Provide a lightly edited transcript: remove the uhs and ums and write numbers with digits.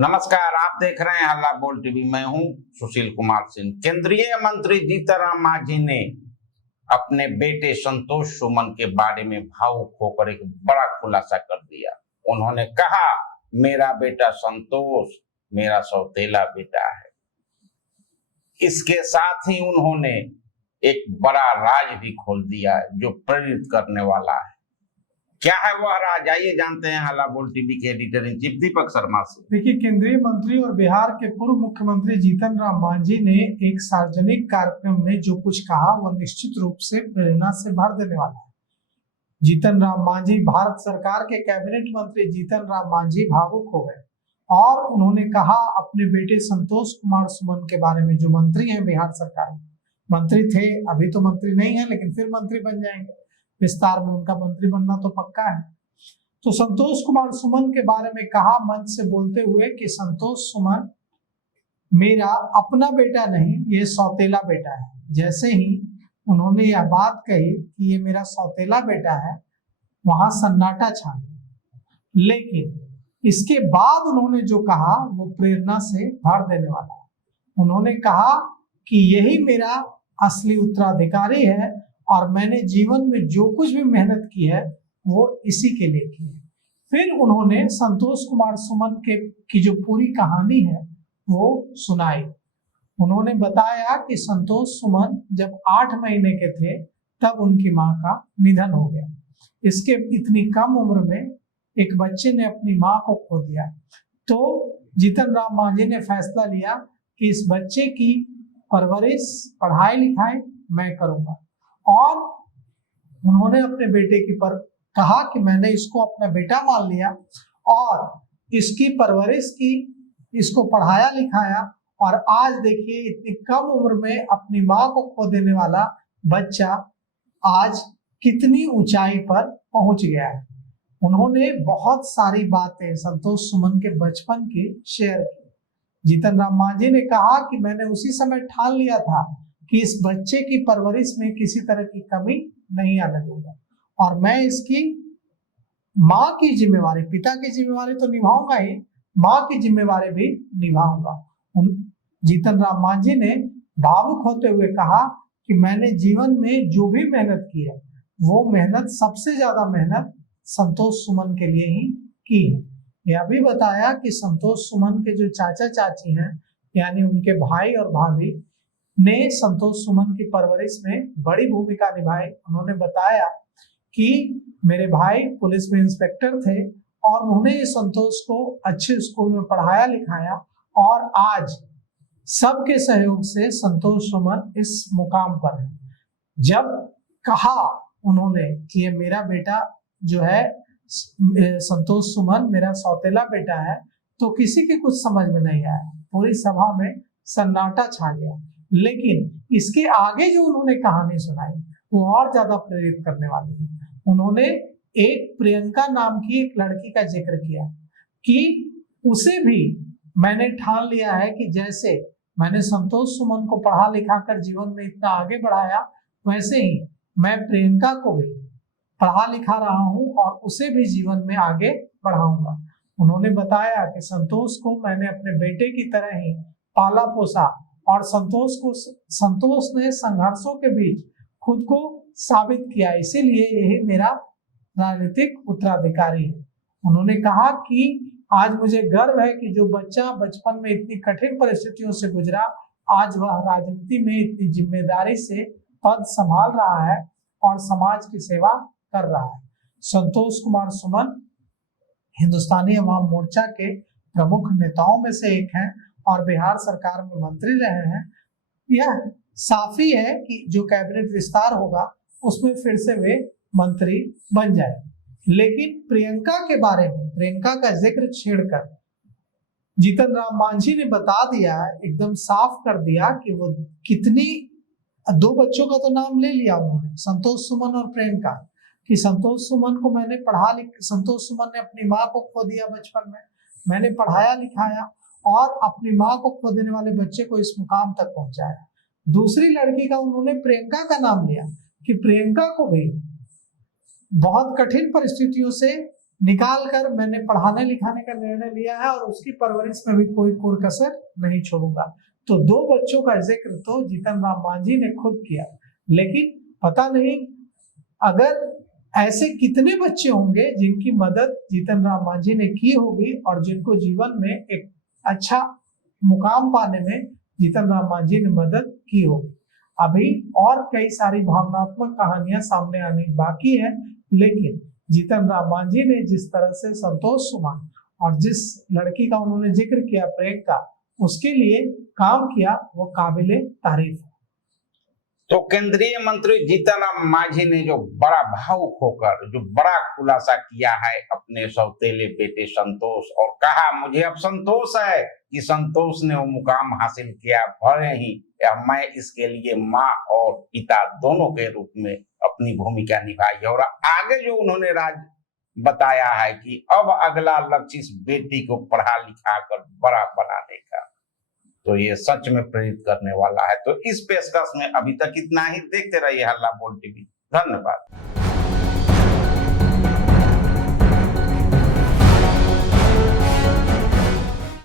नमस्कार, आप देख रहे हैं हल्ला बोल टीवी। मैं हूं सुशील कुमार सिंह। केंद्रीय मंत्री जीतनराम मांझी ने अपने बेटे संतोष सुमन के बारे में भावुक होकर एक बड़ा खुलासा कर दिया। उन्होंने कहा, मेरा बेटा संतोष मेरा सौतेला बेटा है। इसके साथ ही उन्होंने एक बड़ा राज भी खोल दिया जो प्रेरित करने वाला है। क्या है वह राज, आइए जानते हैं हल्ला बोल टीवी के editor in chief Deepak Sharma से। देखिए, केंद्रीय मंत्री और बिहार के पूर्व मुख्यमंत्री जीतनराम मांझी ने एक सार्वजनिक कार्यक्रम में जो कुछ कहा वह निश्चित रूप से प्रेरणा से भर देने वाला है। जीतनराम मांझी, भारत सरकार के कैबिनेट मंत्री जीतनराम मांझी भावुक हो गए और उन्होंने कहा अपने बेटे संतोष कुमार सुमन के बारे में, जो मंत्री हैं बिहार सरकार में। मंत्री थे, अभी तो मंत्री नहीं है, लेकिन फिर मंत्री बन जाएंगे। विस्तार में उनका मंत्री बनना तो पक्का है। तो संतोष कुमार सुमन के बारे में कहा मंच से बोलते हुए कि संतोष सुमन मेरा अपना बेटा नहीं, ये सौतेला बेटा है। जैसे ही उन्होंने यह बात कही कि ये मेरा सौतेला बेटा है, वहां सन्नाटा छा गया। लेकिन इसके बाद उन्होंने जो कहा वो प्रेरणा से भर देने वाला है। उन्होंने कहा कि यही मेरा असली उत्तराधिकारी है और मैंने जीवन में जो कुछ भी मेहनत की है वो इसी के लिए की है। फिर उन्होंने संतोष कुमार सुमन की जो पूरी कहानी है वो सुनाई। उन्होंने बताया कि संतोष सुमन जब 8 महीने के थे तब उनकी मां का निधन हो गया। इसके इतनी कम उम्र में एक बच्चे ने अपनी मां को खो दिया। तो जीतनराम मांझी ने फैसला लिया कि इस बच्चे की परवरिश, पढ़ाई लिखाई मैं करूंगा। और उन्होंने अपने बेटे की कहा कि मैंने इसको अपना बेटा मान लिया और इसकी परवरिश की, इसको पढ़ाया लिखाया, और आज देखिए इतनी कम उम्र में अपनी मां को खो देने वाला बच्चा आज कितनी ऊंचाई पर पहुंच गया है। उन्होंने बहुत सारी बातें संतोष सुमन के बचपन की शेयर की। जीतनराम मांझी ने कहा कि मैंने उसी समय ठान लिया था कि इस बच्चे की परवरिश में किसी तरह की कमी नहीं आने दूंगा और मैं इसकी माँ की जिम्मेवारी, पिता की जिम्मेवारी तो निभाऊंगा ही, माँ की जिम्मेवारी भी निभाऊंगा। जीतनराम मांझी ने भावुक होते हुए कहा कि मैंने जीवन में जो भी मेहनत की है वो मेहनत, सबसे ज्यादा मेहनत संतोष सुमन के लिए ही की है। यह भी बताया कि संतोष सुमन के जो चाचा चाची हैं, यानी उनके भाई और भाभी ने संतोष सुमन की परवरिश में बड़ी भूमिका निभाई। उन्होंने बताया कि मेरे भाई पुलिस में इंस्पेक्टर थे और उन्होंने संतोष को अच्छे स्कूल में पढ़ाया लिखाया और आज सबके सहयोग से संतोष सुमन इस मुकाम पर है। जब कहा उन्होंने कि ये मेरा बेटा जो है संतोष सुमन मेरा सौतेला बेटा है, तो किसी के कुछ समझ में नहीं आया, पूरी सभा में सन्नाटा छा गया। लेकिन इसके आगे जो उन्होंने कहानी सुनाई वो और ज्यादा प्रेरित करने वाली है। उन्होंने एक प्रियंका नाम की एक लड़की का जिक्र किया कि उसे भी मैंने ठान लिया है कि जैसे मैंने संतोष सुमन को पढ़ा लिखा कर जीवन में इतना आगे बढ़ाया, वैसे ही मैं प्रियंका को भी पढ़ा लिखा रहा हूं और उसे भी जीवन में आगे बढ़ाऊंगा। उन्होंने बताया कि संतोष को मैंने अपने बेटे की तरह ही पाला पोसा और संतोष ने संघर्षों के बीच खुद को साबित किया, इसीलिए यही मेरा राजनीतिक उत्तराधिकारी है। उन्होंने कहा कि आज मुझे गर्व है कि जो बच्चा बचपन में इतनी कठिन परिस्थितियों से गुजरा, आज वह राजनीति में इतनी जिम्मेदारी से पद संभाल रहा है और समाज की सेवा कर रहा है। संतोष कुमार सुमन हिंदुस्तानी अवाम मोर्चा के प्रमुख नेताओं में से एक हैं और बिहार सरकार में मंत्री रहे हैं। यह साफी है कि जो कैबिनेट विस्तार होगा उसमें फिर से वे मंत्री बन जाए। लेकिन प्रियंका के बारे में, प्रियंका का जिक्र छेड़कर जीतनराम मांझी ने बता दिया, एकदम साफ कर दिया कि वो कितनी, 2 बच्चों का तो नाम ले लिया उन्होंने, संतोष सुमन और प्रियंका, कि संतोष सुमन को मैंने संतोष सुमन ने अपनी माँ को खो दिया बचपन में, मैंने पढ़ाया लिखाया और अपनी माँ को खो देने वाले बच्चे को इस मुकाम तक पहुंचाया। दूसरी लड़की का उन्होंने प्रियंका का नाम लिया कि प्रियंका को भी बहुत कठिन परिस्थितियों से निकाल कर मैंने पढ़ाने लिखाने का निर्णय लिया है और उसकी परवरिश में भी कोई कसर नहीं छोड़ूंगा। तो 2 बच्चों का जिक्र तो जीतन राम मांझी ने खुद किया, लेकिन पता नहीं अगर ऐसे कितने बच्चे होंगे जिनकी मदद जीतन राम मांझी ने की होगी और जिनको जीवन में एक अच्छा मुकाम पाने में जीतन राम मांझी ने मदद की होगी। अभी और कई सारी भावनात्मक कहानियां सामने आनी बाकी है, लेकिन जीतन राम मांझी ने जिस तरह से संतोष सुमन और जिस लड़की का उन्होंने जिक्र किया प्रियंका, उसके लिए काम किया, वो काबिले तारीफ है। तो केंद्रीय मंत्री जीतन राम मांझी ने जो बड़ा भावुक होकर जो बड़ा खुलासा किया है अपने सौतेले बेटे संतोष, और कहा मुझे अब संतोष है कि संतोष ने वो मुकाम हासिल किया, भले ही मैं इसके लिए माँ और पिता दोनों के रूप में अपनी भूमिका निभाई। और आगे जो उन्होंने राज बताया है कि अब अगला लक्ष्य इस बेटी को पढ़ा लिखा कर बड़ा बनाने का, तो ये सच में प्रेरित करने वाला है। तो इस पेशकश में अभी तक इतना ही। देखते रहिए हल्ला बोल टीवी। धन्यवाद।